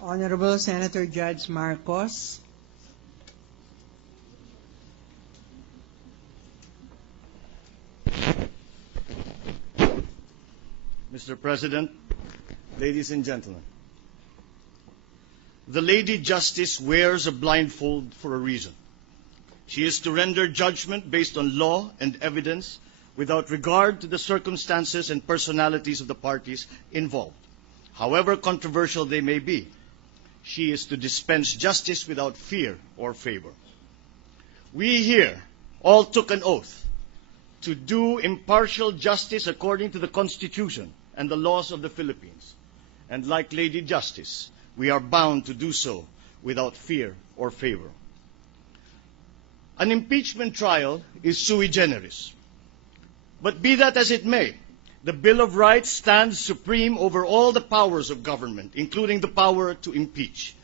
Honorable Senator Judge Marcos. Mr. President, ladies and gentlemen, the Lady Justice wears a blindfold for a reason. She is to render judgment based on law and evidence without regard to the circumstances and personalities of the parties involved, however controversial they may be. She is to dispense justice without fear or favor. We here all took an oath to do impartial justice according to the Constitution and the laws of the Philippines. And like Lady Justice, we are bound to do so without fear or favor. An impeachment trial is sui generis. But be that as it may, the Bill of Rights stands supreme over all the powers of government, including the power to impeach.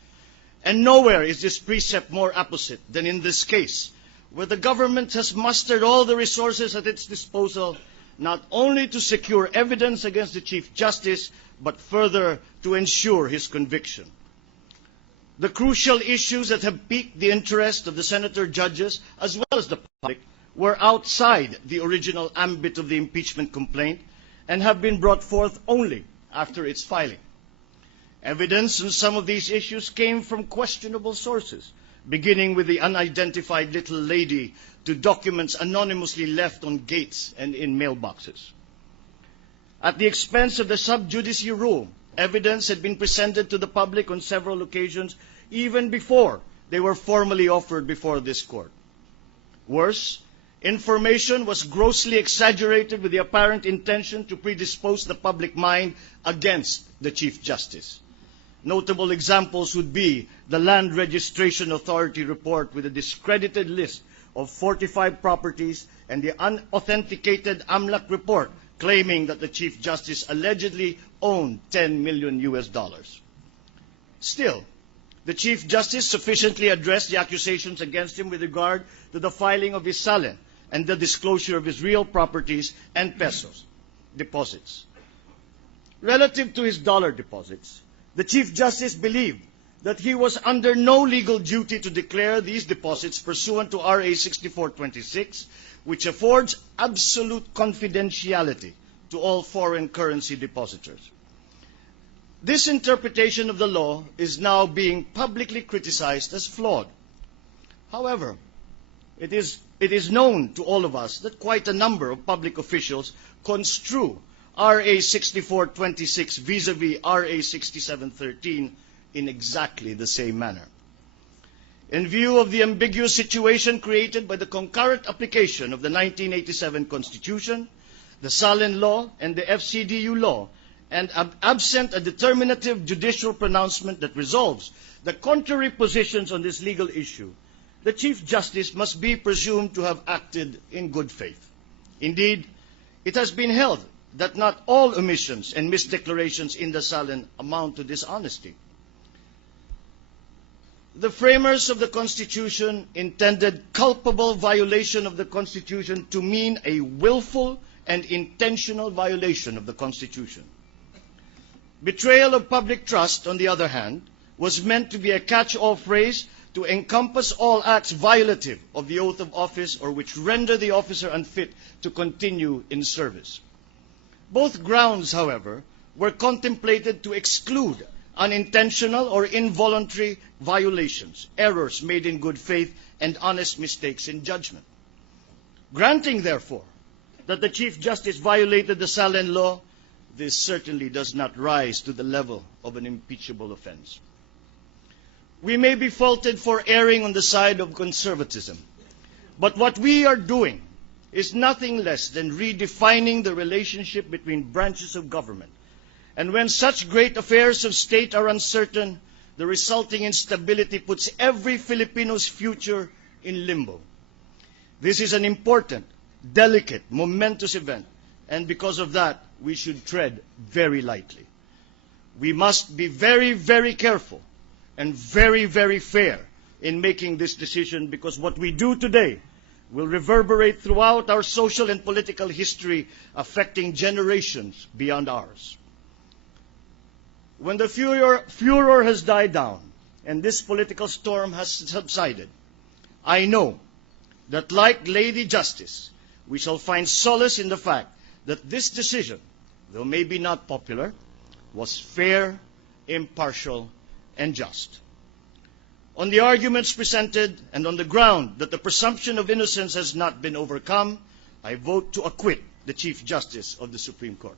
And nowhere is this precept more apposite than in this case, where the government has mustered all the resources at its disposal, not only to secure evidence against the Chief Justice, but further to ensure his conviction. The crucial issues that have piqued the interest of the senator judges, as well as the public, were outside the original ambit of the impeachment complaint, and have been brought forth only after its filing. Evidence on some of these issues came from questionable sources, beginning with the unidentified little lady to documents anonymously left on gates and in mailboxes. At the expense of the sub judice rule, evidence had been presented to the public on several occasions, even before they were formally offered before this court. Worse, information was grossly exaggerated with the apparent intention to predispose the public mind against the Chief Justice. Notable examples would be the Land Registration Authority report with a discredited list of 45 properties and the unauthenticated AMLAC report claiming that the Chief Justice allegedly owned $10 million. Still, the Chief Justice sufficiently addressed the accusations against him with regard to the filing of his SALEN and the disclosure of his real properties and pesos deposits. Relative to his dollar deposits, the Chief Justice believed that he was under no legal duty to declare these deposits pursuant to RA 6426, which affords absolute confidentiality to all foreign currency depositors. This interpretation of the law is now being publicly criticized as flawed. However, it is known to all of us that quite a number of public officials construe RA 6426 vis-a-vis RA 6713 in exactly the same manner. In view of the ambiguous situation created by the concurrent application of the 1987 Constitution, the SALEN law, and the FCDU law, and absent a determinative judicial pronouncement that resolves the contrary positions on this legal issue, the Chief Justice must be presumed to have acted in good faith. Indeed, it has been held that not all omissions and misdeclarations in the SALEN amount to dishonesty. The framers of the Constitution intended culpable violation of the Constitution to mean a willful and intentional violation of the Constitution. Betrayal of public trust, on the other hand, was meant to be a catch-all phrase to encompass all acts violative of the oath of office or which render the officer unfit to continue in service. Both grounds, however, were contemplated to exclude unintentional or involuntary violations, errors made in good faith, and honest mistakes in judgment. Granting, therefore, that the Chief Justice violated the SALEN law, this certainly does not rise to the level of an impeachable offense. We may be faulted for erring on the side of conservatism, but what we are doing is nothing less than redefining the relationship between branches of government. And when such great affairs of state are uncertain, the resulting instability puts every Filipino's future in limbo. This is an important, delicate, momentous event, and because of that, we should tread very lightly. we must be very, very careful and very, very fair in making this decision, because what we do today will reverberate throughout our social and political history, affecting generations beyond ours. When the furor has died down and this political storm has subsided, I know that, like Lady Justice, we shall find solace in the fact that this decision, though maybe not popular, was fair, impartial, and just. On the arguments presented and on the ground that the presumption of innocence has not been overcome, I vote to acquit the Chief Justice of the Supreme Court.